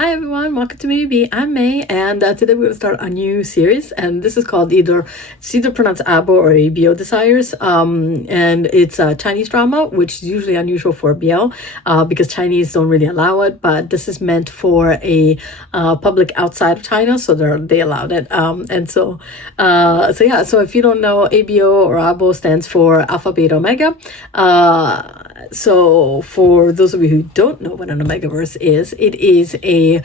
Hi everyone, welcome to Maybe. I'm May, and today we're going to start a new series, and this is called either pronounced ABO or ABO Desires, and it's a Chinese drama, which is usually unusual for BL because Chinese don't really allow it, but this is meant for a public outside of China, so they allowed it, so if you don't know, ABO or ABO stands for Alpha, Beta, Omega. So for those of you who don't know what an Omegaverse is, it is a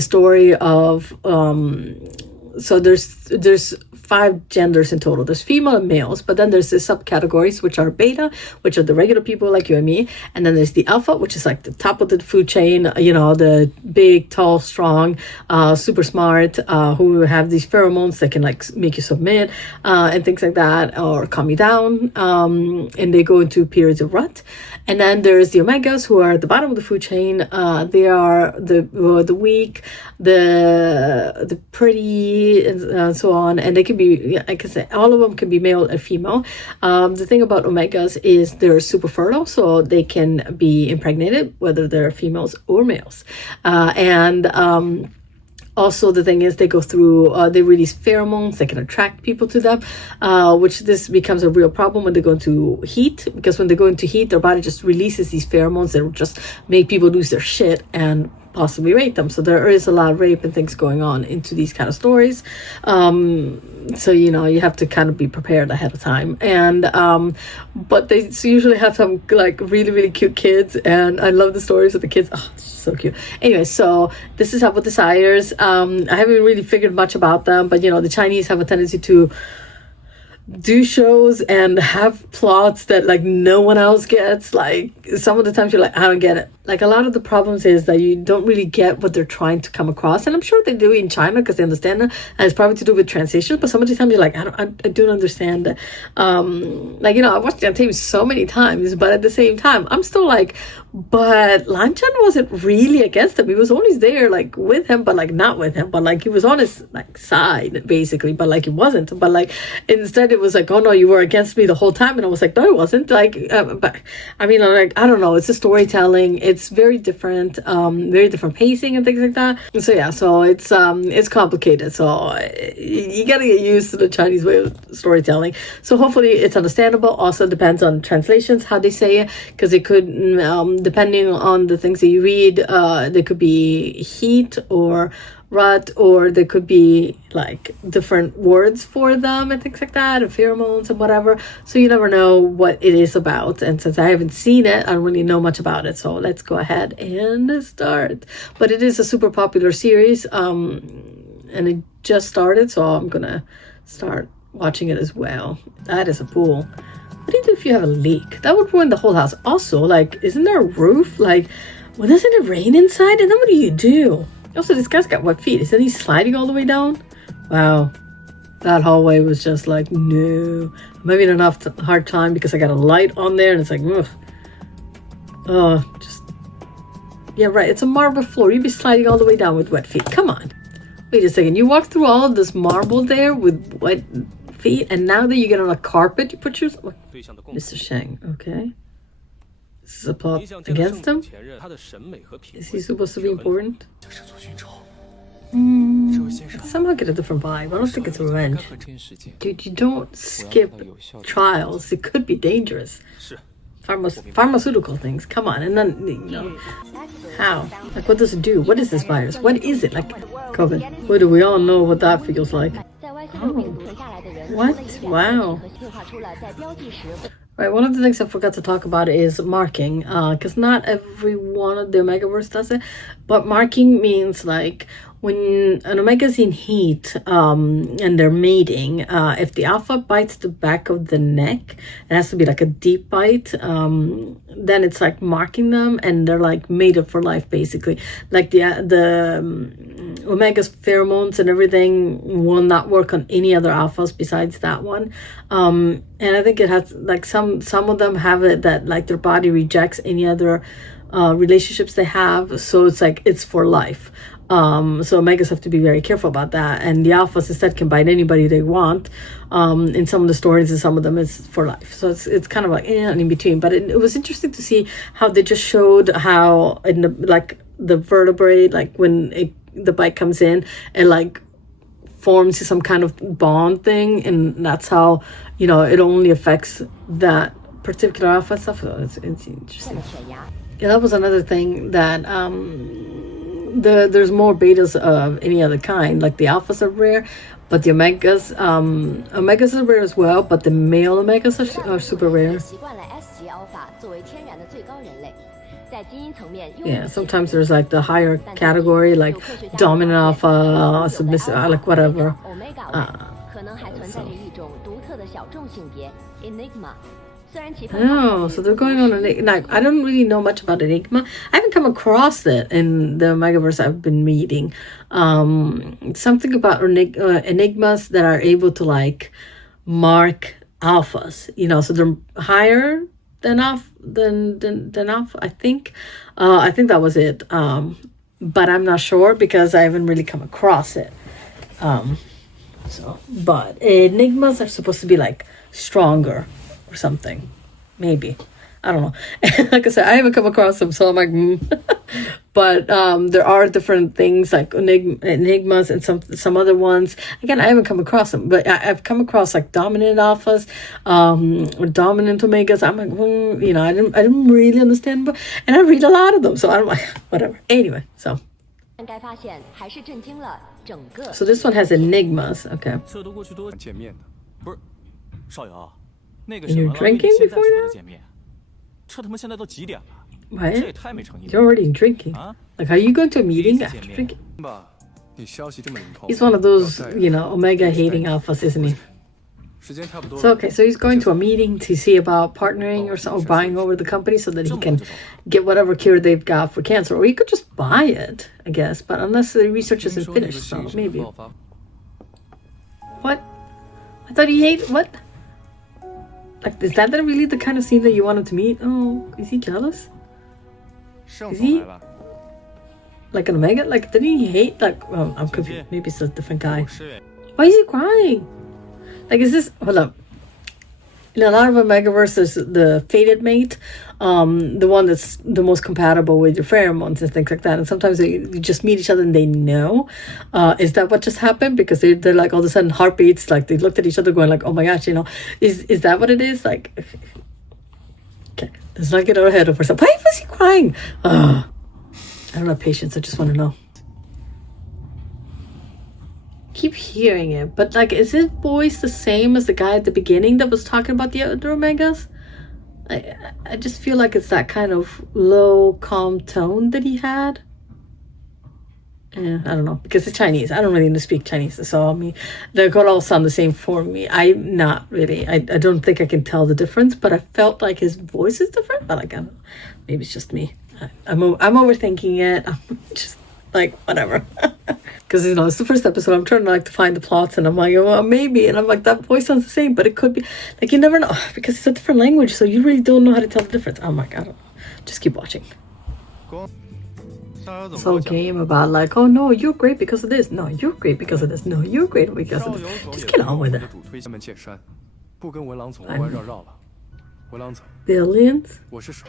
story of so there's 5 genders in total. There's female and males, but then there's the subcategories, which are beta, which are the regular people like you and me, and then there's the alpha, which is like the top of the food chain, you know, the big, tall, strong, super smart, who have these pheromones that can like make you submit and things like that, or calm you down, and they go into periods of rut. And then there's the omegas, who are at the bottom of the food chain. They are the weak, the pretty, and so on, and they can be, like I said, all of them can be male and female. The thing about omegas is they're super fertile, so they can be impregnated, whether they're females or males. Also, the thing is, they go through, they release pheromones that can attract people to them, which this becomes a real problem when they go into heat, because when they go into heat, their body just releases these pheromones that will just make people lose their shit and possibly rape them. So there is a lot of rape and things going on into these kind of stories. So, you know, you have to kind of be prepared ahead of time. And but they usually have some like really, really cute kids, and I love the stories of the kids. Oh, it's so cute. Anyway, so this is Alpha Desires. I haven't really figured much about them, but you know, the Chinese have a tendency to do shows and have plots that like no one else gets. Like some of the times you're like, I don't get it. Like a lot of the problems is that you don't really get what they're trying to come across, and I'm sure they do in China because they understand it, and it's probably to do with translation. But some of the times you're like, I don't understand. Like, you know, I watched that tape so many times, but at the same time, I'm still like, but Lan Chen wasn't really against him. He was always there, like with him, but like not with him. But like he was on his like side basically, but like he wasn't. But like instead, it was like, oh no, you were against me the whole time, and I was like, no, I wasn't. Like, but I mean, like I don't know. It's a storytelling. It's very different pacing and things like that. So yeah, so it's complicated. So you gotta get used to the Chinese way of storytelling. So hopefully it's understandable. Also depends on translations, how they say it, because it could, depending on the things that you read, there could be heat or rut, or there could be like different words for them and things like that, and pheromones and whatever. So you never know what it is about, and since I haven't seen it, I don't really know much about it. So let's go ahead and start. But it is a super popular series, and it just started, so I'm gonna start watching it as well. That is a pool. What do you do if you have a leak? That would ruin the whole house. Also, like, isn't there a roof? Like, well, doesn't it rain inside? And then what do you do? Also, this guy's got wet feet. Isn't he sliding all the way down? Wow. That hallway was just like, no. I'm having enough hard time because I got a light on there and it's like, ugh. Oh, just... Yeah, right. It's a marble floor. You'd be sliding all the way down with wet feet. Come on. Wait a second. You walk through all of this marble there with wet feet, and now that you get on a carpet, you put your... Mr. Sheng, okay. This is a plot against him? Is he supposed to be important? Somehow get a different vibe. I don't think it's revenge. Dude, you don't skip trials. It could be dangerous. Pharmaceutical things. Come on. And then, you know, how? Like, what does it do? What is this virus? What is it? Like, COVID. Well, do we all know what that feels like? Oh. What? Wow. Right, one of the things I forgot to talk about is marking, because not every one of the Omegaverse does it, but marking means like when an Omega's in heat and they're mating, if the alpha bites the back of the neck, it has to be like a deep bite, then it's like marking them, and they're like mated for life basically. Like the Omega's pheromones and everything will not work on any other alphas besides that one. And I think it has like some of them have it that like their body rejects any other relationships they have, so it's like it's for life. So omegas have to be very careful about that, and the alphas instead can bite anybody they want. In some of the stories, and some of them is for life. So it's kind of like in between. But it was interesting to see how they just showed how in the, like the vertebrae, like when the bite comes in, it like forms some kind of bond thing, and that's how, you know, it only affects that particular alpha stuff. So it's interesting. Yeah, that was another thing that there's more betas of any other kind. Like the alphas are rare, but the omegas are rare as well, but the male omegas are super rare. Yeah, sometimes there's like the higher category, like dominant alpha, submissive, like whatever. Oh, so they're going on like, I don't really know much about Enigma. I haven't come across it in the Omegaverse I've been reading. Something about enigmas that are able to like mark alphas, you know, so they're higher than alpha, I think. I think that was it. But I'm not sure because I haven't really come across it. But enigmas are supposed to be like stronger or something, maybe. I don't know. Like I said, I haven't come across them, so I'm like, But there are different things like enigmas and some other ones. Again, I haven't come across them, but I've come across like dominant alphas, or dominant omegas. I'm like, you know, I didn't really understand, and I read a lot of them, so I'm like, whatever. Anyway, so this one has enigmas. Okay. And you're drinking before that? What? You're already drinking. Like, are you going to a meeting after drinking? He's one of those, you know, omega hating alphas, isn't he? So, okay, so he's going to a meeting to see about partnering or buying over the company so that he can get whatever cure they've got for cancer. Or he could just buy it, I guess. But unless the research isn't finished, so maybe. What? I thought he hated... What? Like, is that really the kind of scene that you wanted to meet? Oh, is he jealous? Is he like an omega? Like, didn't he hate? Like, well, I'm confused. Maybe it's a different guy. Why is he crying? Like, is this? Hold up. In a lot of Omegaverse, there's the fated mate, the one that's the most compatible with your pheromones and things like that. And sometimes you just meet each other and they know. Is that what just happened? Because they're like all of a sudden heartbeats. Like they looked at each other, going like, "Oh my gosh," you know. Is that what it is? Like, okay, let's not get ahead of ourselves. Why was he crying? I don't have patience. I just want to know. Keep hearing it, but like, is his voice the same as the guy at the beginning that was talking about the other omegas? I just feel like it's that kind of low, calm tone that he had. Yeah, I don't know, because it's Chinese. I don't really speak Chinese, so I mean, they could all sound the same for me. I'm not really. I don't think I can tell the difference, but I felt like his voice is different. But like, I don't know. Maybe it's just me. I'm overthinking it. I'm just like, whatever. Because, you know, it's the first episode. I'm trying to like to find the plots, and I'm like, well, maybe. And I'm like, that voice sounds the same, but it could be like, you never know, because it's a different language, so you really don't know how to tell the difference. I'm like, I don't know. Just keep watching. This whole game about like, oh no, you're great because of this. No, you're great because of this. No, you're great because of this. Just get on with it. Billions? He's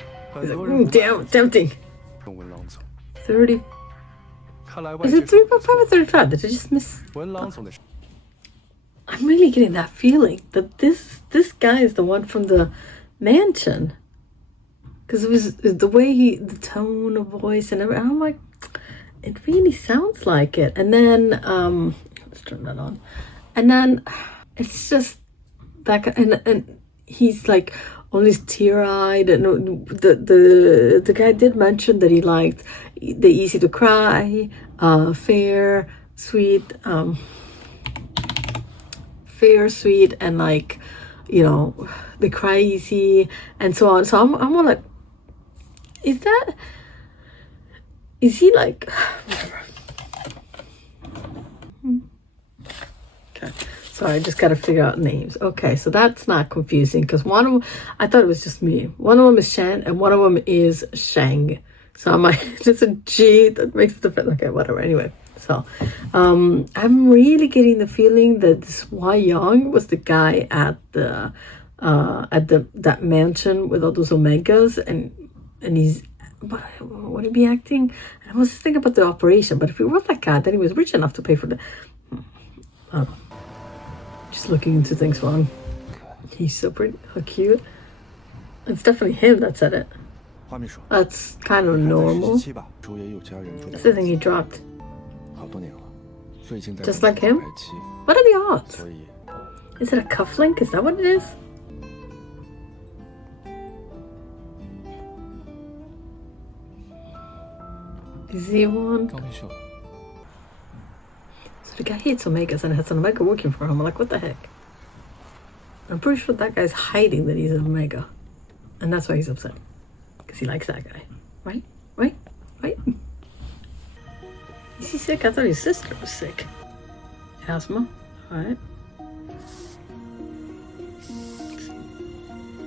like, damn, tempting. 30. Is it 3.5 or 35? Did I just miss? I'm really getting that feeling that this guy is the one from the mansion. Because it was the way the tone of voice and everything. I'm like, it really sounds like it. And then, let's turn that on. And then it's just that, and he's like always tear-eyed. And the guy did mention that he liked the easy to cry, fair, sweet, and like, you know, they cry easy and so on. So I'm more like, is he like, whatever. Okay, so I just gotta figure out names. Okay, so that's not confusing, because one of them, I thought it was just me. One of them is Shen and one of them is Sheng. So I'm like, it's a G that makes the difference. Okay, whatever. Anyway, so I'm really getting the feeling that this Hua Yong was the guy at that mansion with all those omegas, and he's but would he be acting? I was thinking about the operation, but if he was that guy, then he was rich enough to pay for the... I don't know. Just looking into things wrong. He's so pretty. How cute. It's definitely him that said it. That's kind of normal. That's the thing he dropped. Just like him? What are the odds? Is it a cufflink? Is that what it is? Is he one? So the guy hates Omegas and has an Omega working for him. I'm like, what the heck? I'm pretty sure that guy's hiding that he's an Omega. And that's why he's upset. Because he likes that guy. Right? Right? Right? Is he sick? I thought his sister was sick. Asthma? Alright.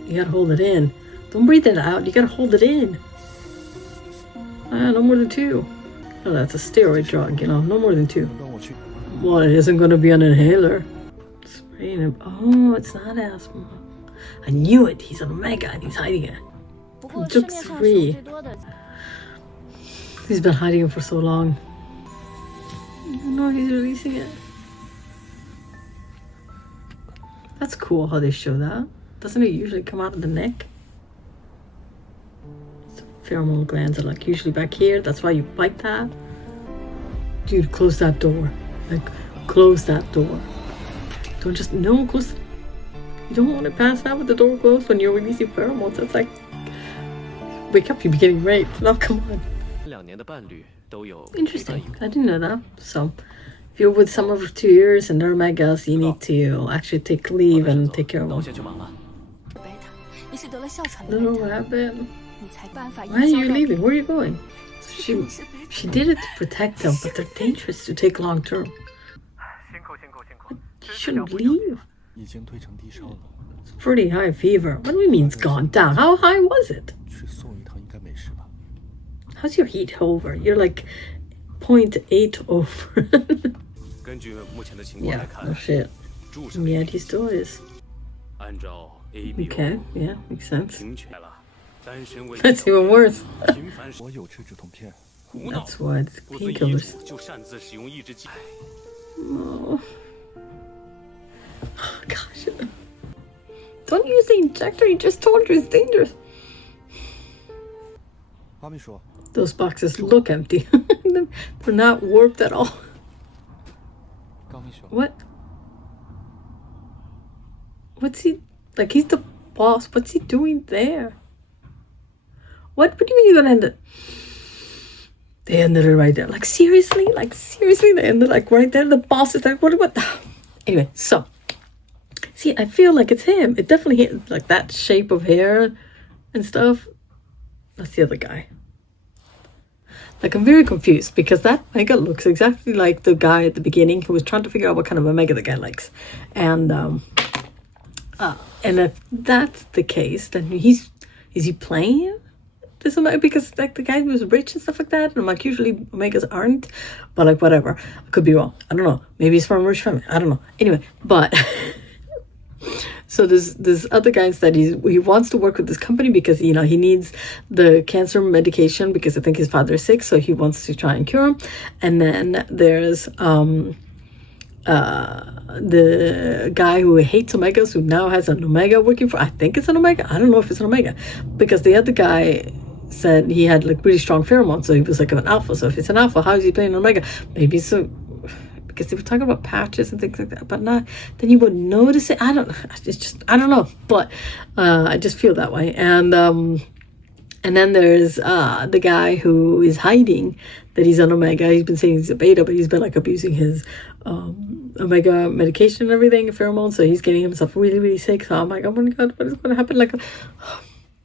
You gotta hold it in. Don't breathe it out. You gotta hold it in. No more than 2. Oh, that's a steroid drug, you know. No more than 2. Well, it isn't gonna be an inhaler. Spraying him. Oh, it's not asthma. I knew it. He's an Omega and he's hiding it. Looks free. He's been hiding it for so long. No, he's releasing it. That's cool how they show that. Doesn't it usually come out of the neck? Pheromone glands are like usually back here. That's why you like that. Dude, close that door. Like, close that door. Don't just, no, close. You don't want to pass out with the door closed when you're releasing pheromones. That's like, wake up, you'll be getting raped. No, come on. Interesting. I didn't know that. So, if you're with someone for 2 years and they're Omegas, you need to actually take leave and take care of them. Little rabbit. Why are you leaving? Where are you going? She did it to protect them, but they're dangerous to take long term. You shouldn't leave. It's pretty high fever. What do you mean it's gone down? How high was it? How's your heat over? You're like 0.8 over. Yeah, no shit. Yeah, he still is. Okay, yeah, makes sense. That's even worse. That's why it's painkillers. Oh. Oh, gosh. Don't use the injector, he just told you it's dangerous. Those boxes look empty. They're not warped at all. What? What's he... Like, he's the boss. What's he doing there? What do you mean you're gonna end it? They ended it right there. Like, seriously? Like, seriously? They ended, like, right there? The boss is like, what? Anyway, so. See, I feel like it's him. It definitely hit, like, that shape of hair and stuff. That's the other guy. Like, I'm very confused because that Omega looks exactly like the guy at the beginning who was trying to figure out what kind of Omega the guy likes. And if that's the case, then is he playing this Omega? Because like the guy was rich and stuff like that, and I'm like, usually Omegas aren't, but like whatever. I could be wrong. I don't know. Maybe he's from a rich family. I don't know. Anyway, but so there's other guys that he wants to work with this company because he needs the cancer medication because I think his father is sick, so he wants to try and cure him. And then there's the guy who hates Omegas, who now has an Omega working for, I think it's an Omega. I don't know if it's an Omega because the other guy said he had like really strong pheromones, so he was like an alpha. So if it's an alpha, how is he playing an Omega? Maybe so because they were talking about patches and things like that, but not, then you would notice it. I don't know, but I just feel that way. And then there's the guy who is hiding that he's an Omega. He's been saying he's a beta, but he's been like abusing his Omega medication and everything, pheromones. So he's getting himself really, really sick. So I'm like, oh my God, what is going to happen? Like,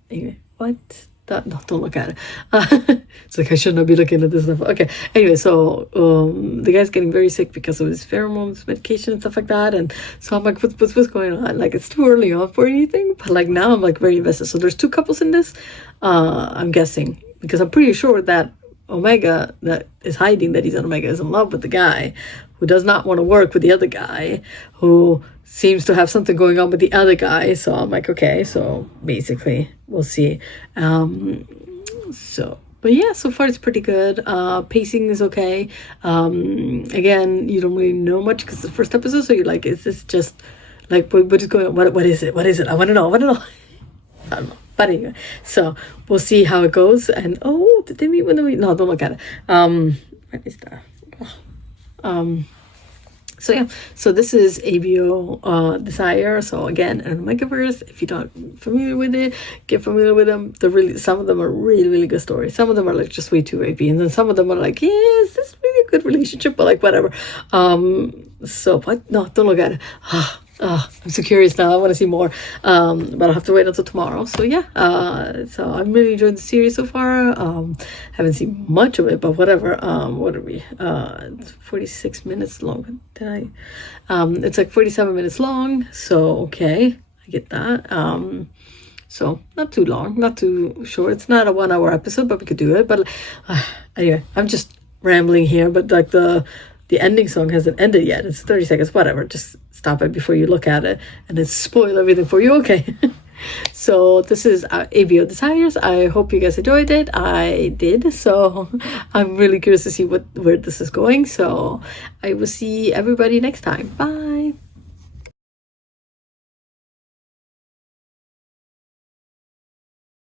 anyway, what? No, don't look at it. It's like I should not be looking at this stuff. Okay. Anyway, so the guy's getting very sick because of his pheromones, medication, and stuff like that. And so I'm like, what's going on? Like, it's too early on for anything. But like now I'm like very invested. So there's 2 couples in this. I'm guessing because I'm pretty sure that Omega that is hiding that he's an Omega is in love with the guy who does not want to work with the other guy who seems to have something going on with the other guy. So I'm like, okay, so basically we'll see. So, but yeah, so far it's pretty good. Pacing is okay. Again, you don't really know much because it's the first episode, so you're like, is this just like what is going on? What is it? What is it? I want to know. I want to know. I don't know. But anyway, so we'll see how it goes. And oh, did they meet when they meet? No, don't look at it. What is that? So yeah, so this is ABO Desire. So again, an Omegaverse. If you're not familiar with it, get familiar with them. Some of them are really good stories. Some of them are like just way too rapey, and then some of them are like, yeah, is this really a good relationship? But like whatever. So but no, don't look at it. I'm so curious now. I want to see more. But I'll have to wait until tomorrow. So yeah. So I'm really enjoying the series so far. Haven't seen much of it, but whatever. What are we? It's 46 minutes long. It's like 47 minutes long. So okay, I get that. So not too long, not too short. It's not a 1 hour episode, but we could do it. But anyway, I'm just rambling here. But like the ending song hasn't ended yet. It's 30 seconds, whatever. Just stop it before you look at it and then spoil everything for you. Okay. So this is ABO Desires. I hope you guys enjoyed it. I did. So I'm really curious to see where this is going. So I will see everybody next time. Bye.